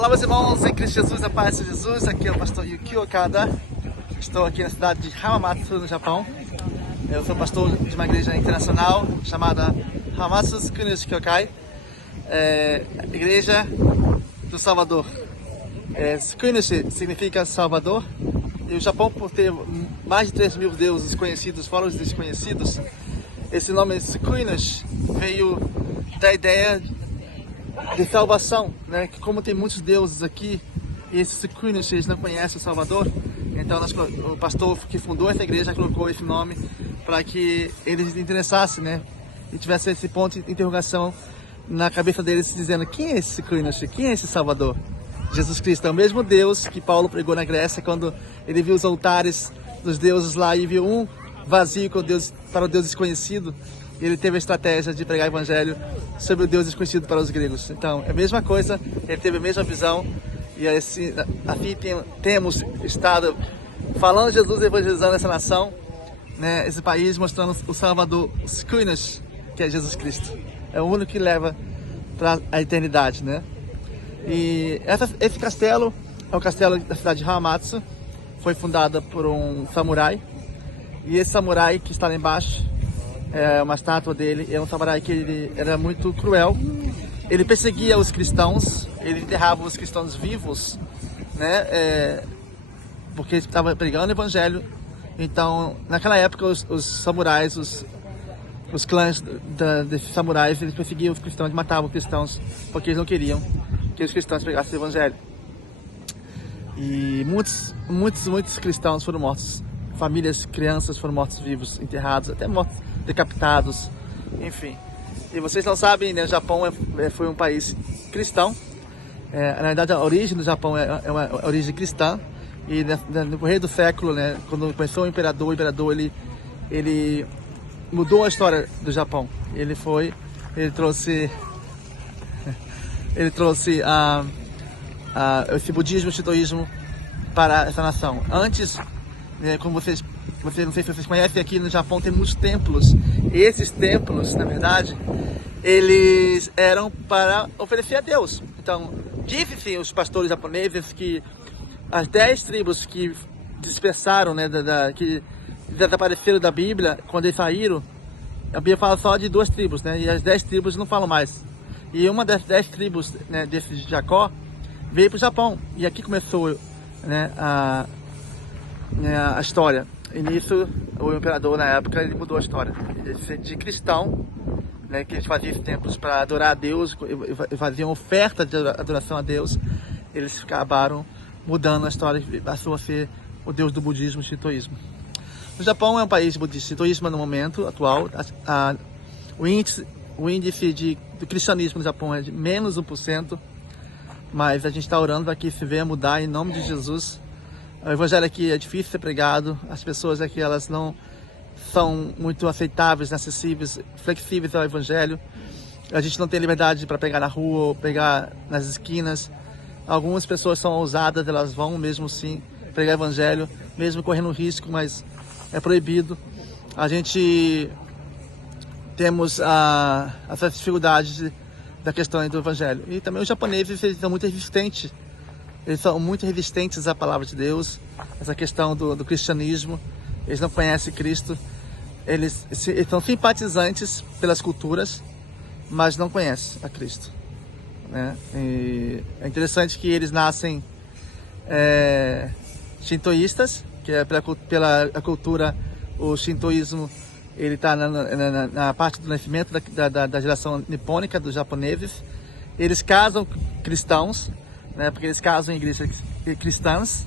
Olá, meus irmãos, em Cristo Jesus, a paz de Jesus. Aqui é o pastor Yukio Okada. Estou aqui na cidade de Hamamatsu, no Japão. Eu sou pastor de uma igreja internacional chamada Hamamatsu Tsukunushi Kyokai, Igreja do Salvador. Tsukunushi significa Salvador. E o Japão, por ter mais de 3 mil deuses conhecidos, fora os desconhecidos, esse nome Tsukunushi veio da ideia de salvação, né? Que como tem muitos deuses aqui e esses Tsukunushi, eles não conhecem o Salvador, então o pastor que fundou essa igreja colocou esse nome para que eles se interessassem, né? E tivesse esse ponto de interrogação na cabeça deles, dizendo: quem é esse Tsukunushi? Quem é esse Salvador? Jesus Cristo é o mesmo Deus que Paulo pregou na Grécia, quando ele viu os altares dos deuses lá e viu um vazio para o Deus desconhecido. Ele teve a estratégia de pregar o evangelho sobre o Deus desconhecido para os gregos. Então, é a mesma coisa, ele teve a mesma visão, e assim temos estado falando de Jesus, evangelizando essa nação, né, esse país, mostrando o Salvador, o Tsukunushi, que é Jesus Cristo. É o único que leva para a eternidade, né? E esse castelo é o castelo da cidade de Hamamatsu, foi fundada por um samurai, e esse samurai que está lá embaixo é uma estátua dele. É um samurai que ele era muito cruel. Ele perseguia os cristãos, ele enterrava os cristãos vivos, né? Porque ele estava pregando o evangelho. Então, naquela época, os samurais, os clãs desses samurais, eles perseguiam os cristãos, matavam os cristãos, porque eles não queriam que os cristãos pregassem o evangelho. E muitos cristãos foram mortos. Famílias, crianças foram mortos vivos, enterrados, até mortos, decapitados, enfim. E vocês não sabem, né, o Japão foi um país cristão. Na verdade, a origem do Japão é uma origem cristã. E no correr do século, né, quando começou o imperador ele mudou a história do Japão. Ele trouxe esse budismo, o shintoísmo para essa nação. Antes, como não sei se vocês conhecem, aqui no Japão tem muitos templos. E esses templos, na verdade, eles eram para oferecer a Deus. Então, dizem os pastores japoneses que as 10 tribos que dispersaram, né, que desapareceram da Bíblia, quando eles saíram, a Bíblia fala só de 2 tribos, né, e as 10 tribos não falam mais. E uma das 10 tribos, né, desse de Jacó veio para o Japão. E aqui começou, né, a história. E nisso, o imperador, na época, ele mudou a história. De cristão, né, que eles faziam esses templos para adorar a Deus, e faziam oferta de adoração a Deus, eles acabaram mudando a história e passou a ser o Deus do budismo, shintoísmo. O Japão é um país budista, shintoísmo no momento atual. O índice do cristianismo no Japão é de menos 1%, mas a gente está orando para que isso venha mudar em nome de Jesus. O evangelho aqui é difícil de ser pregado, as pessoas aqui elas não são muito aceitáveis, acessíveis, flexíveis ao evangelho. A gente não tem liberdade para pegar na rua ou pegar nas esquinas. Algumas pessoas são ousadas, elas vão mesmo sim pregar o evangelho, mesmo correndo risco, mas é proibido. A gente temos essas dificuldades da questão do evangelho. E também os japoneses, eles são muito resistentes. Eles são muito resistentes à palavra de Deus, essa questão do cristianismo. Eles não conhecem Cristo. Eles são simpatizantes pelas culturas, mas não conhecem a Cristo, né? E é interessante que eles nascem shintoístas, que é pela cultura, o shintoísmo ele está na parte do nascimento da geração nipônica dos japoneses. Eles casam cristãos, né, porque eles casam em igrejas cristãs,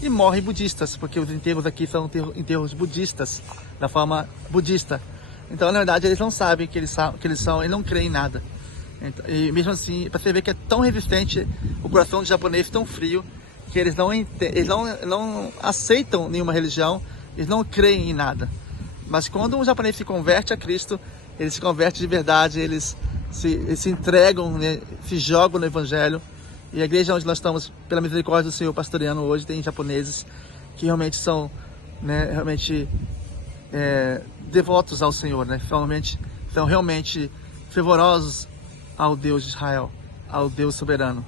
e morrem budistas, porque os enterros aqui são enterros budistas, da forma budista. Então, na verdade, eles não sabem que eles são, eles não creem em nada. Então, e mesmo assim, para você ver que é tão resistente o coração do japonês, tão frio, que eles não aceitam nenhuma religião, eles não creem em nada. Mas quando um japonês se converte a Cristo, ele se converte de verdade, eles se entregam, né, se jogam no evangelho. E a igreja onde nós estamos, pela misericórdia do Senhor, pastoreando hoje, tem japoneses que realmente são, né, devotos ao Senhor, né? São realmente fervorosos ao Deus de Israel, ao Deus soberano.